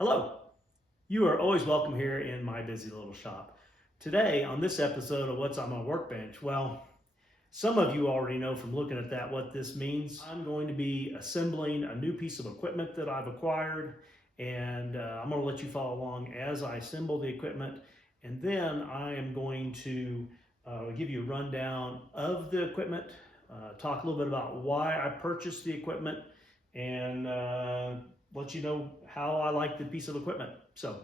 Hello, you are always welcome here in my busy little shop. Today, on this episode of What's on My Workbench, well, some of you already know from looking at that what this means. I'm going to be assembling a new piece of equipment that I've acquired, and I'm going to let you follow along as I assemble the equipment, and then I am going to give you a rundown of the equipment, talk a little bit about why I purchased the equipment, and let you know how I like the piece of equipment. So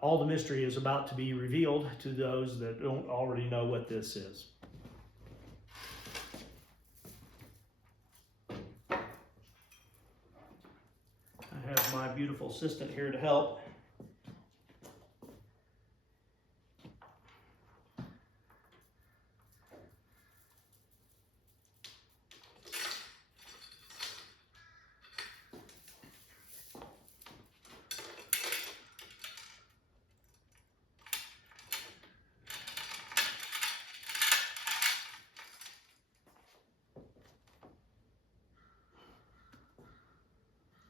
all the mystery is about to be revealed to those that don't already know what this is. I have my beautiful assistant here to help.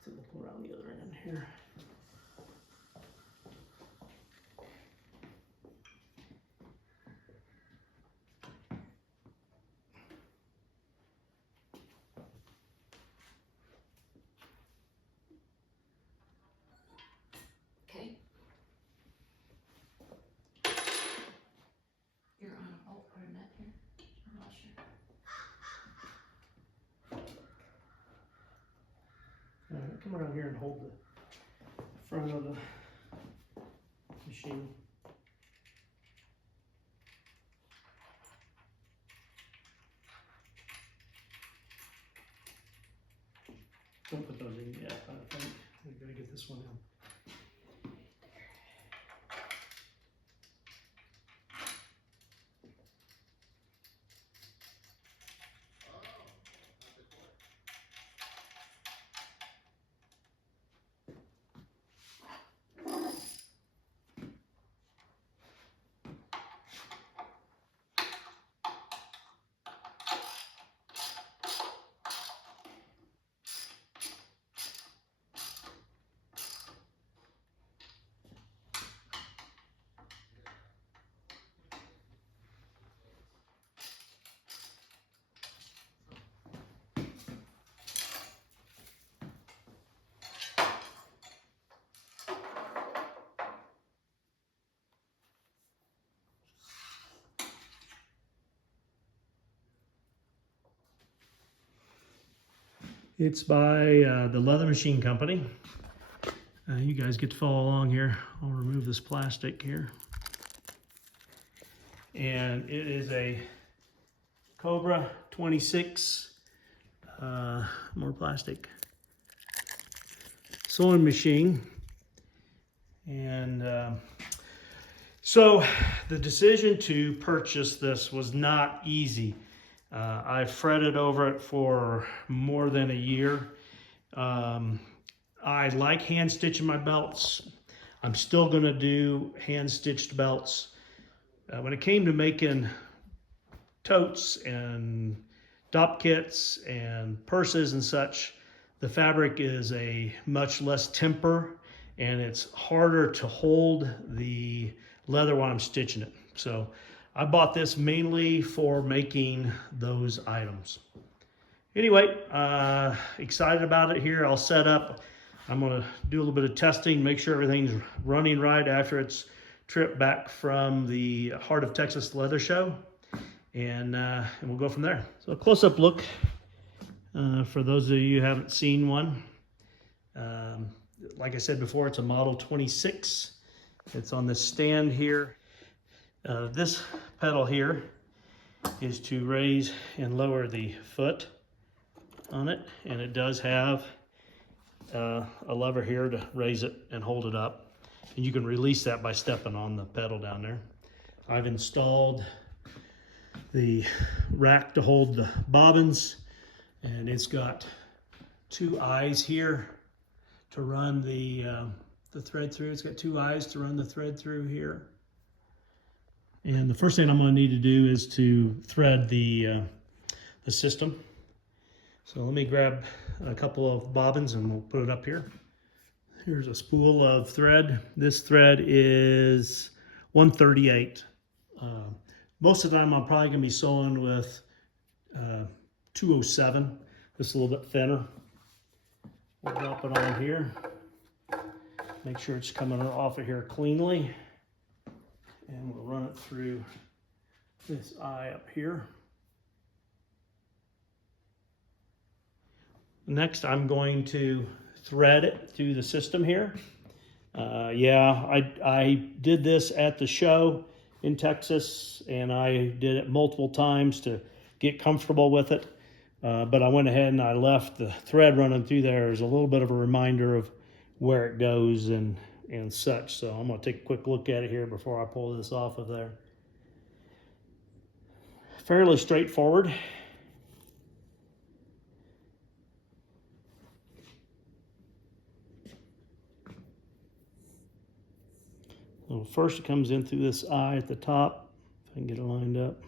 So we'll pull around the other end here. Okay. You're on a bolt or a nut here? I'm not sure. Come around here and hold the front of the machine. Don't put those in yet, I think. We've got to get this one in. It's by the Leather Machine Company. You guys get to follow along here. I'll remove this plastic here. And it is a Cobra 26, more plastic, sewing machine. And so the decision to purchase this was not easy. I fretted over it for more than a year. I like hand stitching my belts. I'm still going to do hand stitched belts. When it came to making totes and dop kits and purses and such, the fabric is a much less temper and it's harder to hold the leather while I'm stitching it. So I bought this mainly for making those items. Anyway, excited about it here. I'll set up. I'm gonna do a little bit of testing, make sure everything's running right after its trip back from the Heart of Texas Leather Show. And we'll go from there. So a close-up look for those of you who haven't seen one. Like I said before, it's a Model 26. It's on this stand here. This pedal here is to raise and lower the foot on it, and it does have a lever here to raise it and hold it up, and you can release that by stepping on the pedal down there. I've installed the rack to hold the bobbins, and it's got two eyes here to run the thread through. It's got two eyes to run the thread through here. And the first thing I'm going to need to do is to thread the system. So let me grab a couple of bobbins and we'll put it up here. Here's a spool of thread. This thread is 138. Most of the time I'm probably gonna be sewing with 207, just a little bit thinner. We'll drop it on here. Make sure it's coming off of here cleanly. And we'll run it through this eye up here. Next, I'm going to thread it through the system here. I did this at the show in Texas, and I did it multiple times to get comfortable with it. But I went ahead and I left the thread running through there as a little bit of a reminder of where it goes and such. So I'm going to take a quick look at it here before I pull this off of there. Fairly straightforward. Well, first it comes in through this eye at the top, if I can get it lined up.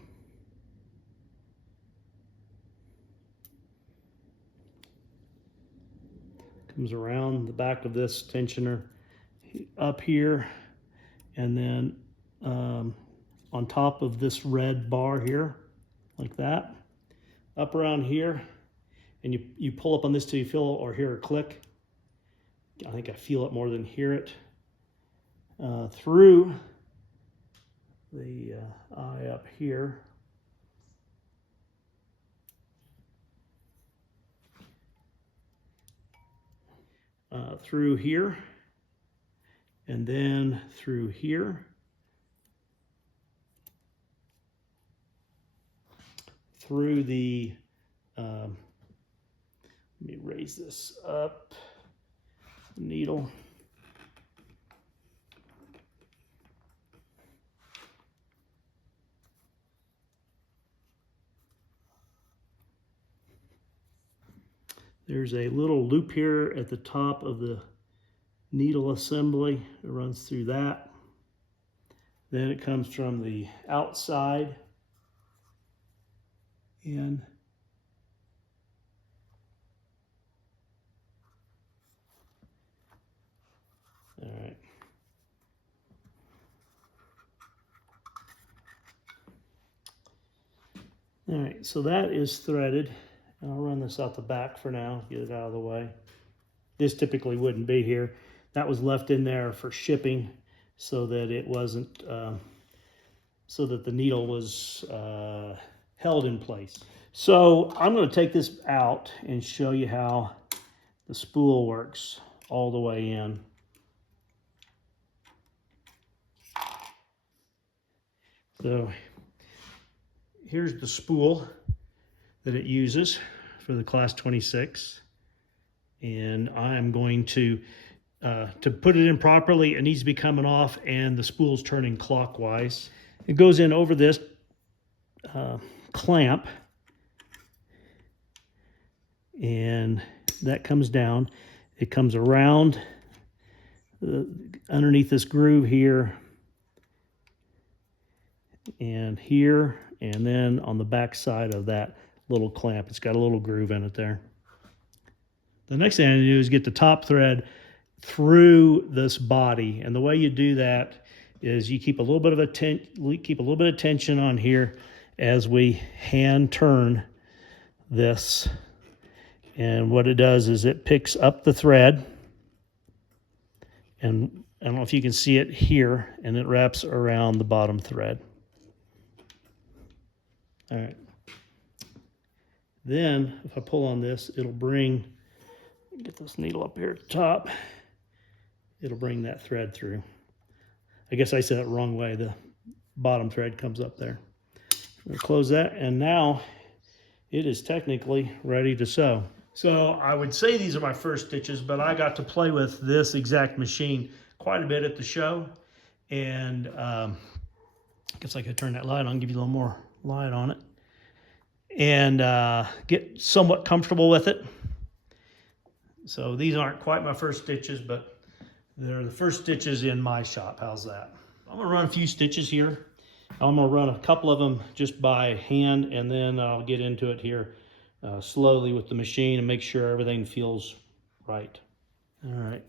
Comes around the back of this tensioner up here, and then on top of this red bar here, like that, up around here, and you pull up on this till you feel or hear a click. I think I feel it more than hear it. Through the eye up here. Through here, and then through here, through the, let me raise this up, needle. There's a little loop here at the top of the needle assembly. It runs through that. Then it comes from the outside in. All right. All right, so that is threaded. I'll run this out the back for now, get it out of the way. This typically wouldn't be here. That was left in there for shipping so that it wasn't, so that the needle was held in place. So I'm going to take this out and show you how the spool works all the way in. So here's the spool that it uses for the Class 26, and I'm going to put it in properly. It needs to be coming off, and the spool's turning clockwise. It goes in over this clamp, and that comes down. It comes around underneath this groove here, and here, and then on the back side of that little clamp. It's got a little groove in it there. The next thing I do is get the top thread through this body, and the way you do that is you keep a little bit of tension on here as we hand turn this, and what it does is it picks up the thread, and I don't know if you can see it here, and it wraps around the bottom thread. All right. Then, if I pull on this, it'll bring, get this needle up here at the top, it'll bring that thread through. I guess I said it the wrong way. The bottom thread comes up there. We'll close that, and now it is technically ready to sew. So I would say these are my first stitches, but I got to play with this exact machine quite a bit at the show. And I guess I could turn that light on, give you a little more light on it, and get somewhat comfortable with it. So these aren't quite my first stitches, but they're the first stitches in my shop. How's that? I'm gonna run a few stitches here. I'm gonna run a couple of them just by hand, and then I'll get into it here slowly with the machine and make sure everything feels right. All right,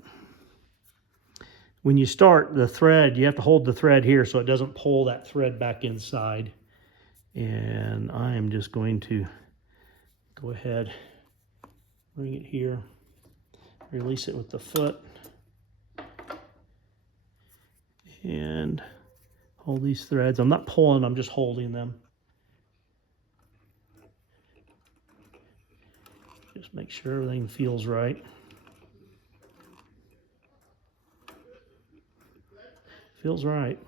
when you start the thread, you have to hold the thread here so it doesn't pull that thread back inside. And I am just going to go ahead, bring it here, release it with the foot, and hold these threads. I'm not pulling, I'm just holding them. Just make sure everything feels right. Feels right.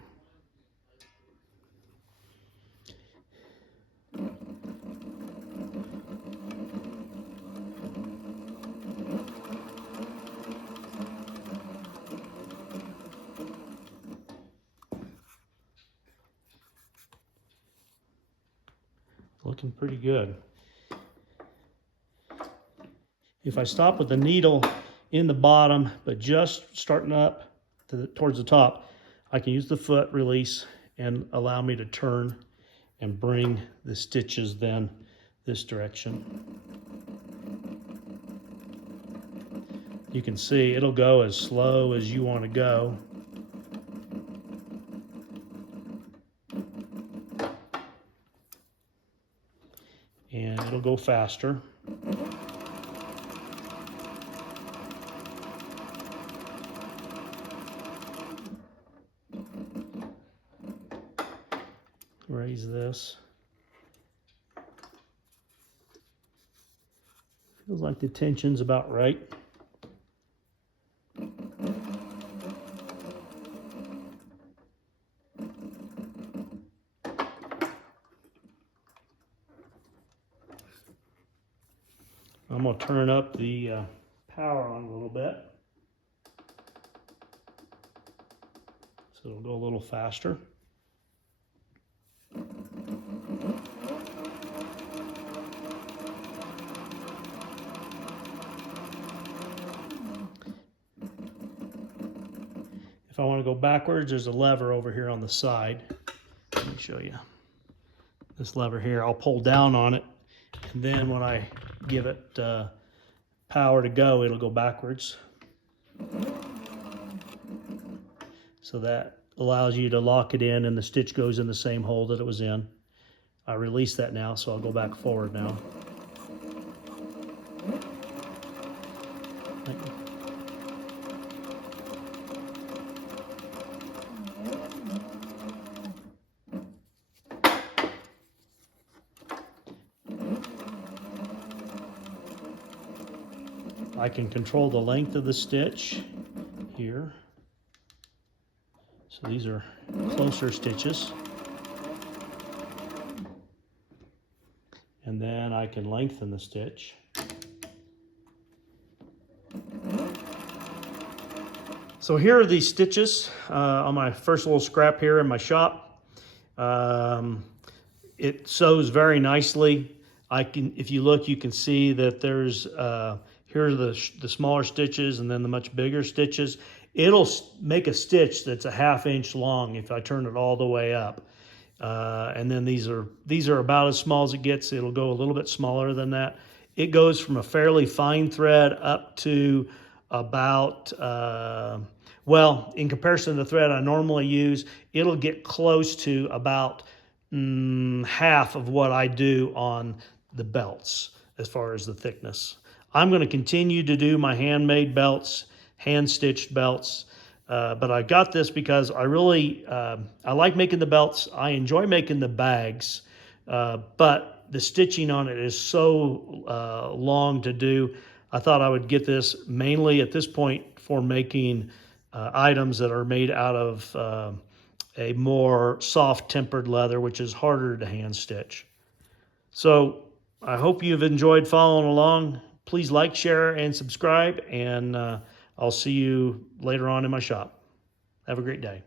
Looking pretty good. If I stop with the needle in the bottom, but just starting up towards the top, I can use the foot release and allow me to turn and bring the stitches then this direction. You can see it'll go as slow as you want to go. And it'll go faster. Raise this. Feels like the tension's about right. I'm going to turn up the power on a little bit so it'll go a little faster. If I want to go backwards, there's a lever over here on the side. Let me show you. This lever here, I'll pull down on it, and then when I give it power to go, it'll go backwards. So that allows you to lock it in and the stitch goes in the same hole that it was in. I release that now, so I'll go back forward now. I can control the length of the stitch here. So these are closer stitches. And then I can lengthen the stitch. So here are these stitches on my first little scrap here in my shop. It sews very nicely. If you look, you can see that there's here are the smaller stitches and then the much bigger stitches. It'll make a stitch that's a 1/2 inch long if I turn it all the way up. And then these are about as small as it gets. It'll go a little bit smaller than that. It goes from a fairly fine thread up to about, well, in comparison to the thread I normally use, it'll get close to about half of what I do on the belts as far as the thickness. I'm going to continue to do my handmade belts, hand-stitched belts, but I got this because I really, I like making the belts. I enjoy making the bags, but the stitching on it is so long to do. I thought I would get this mainly at this point for making items that are made out of a more soft-tempered leather, which is harder to hand-stitch. So I hope you've enjoyed following along. Please like, share, and subscribe, and I'll see you later on in my shop. Have a great day.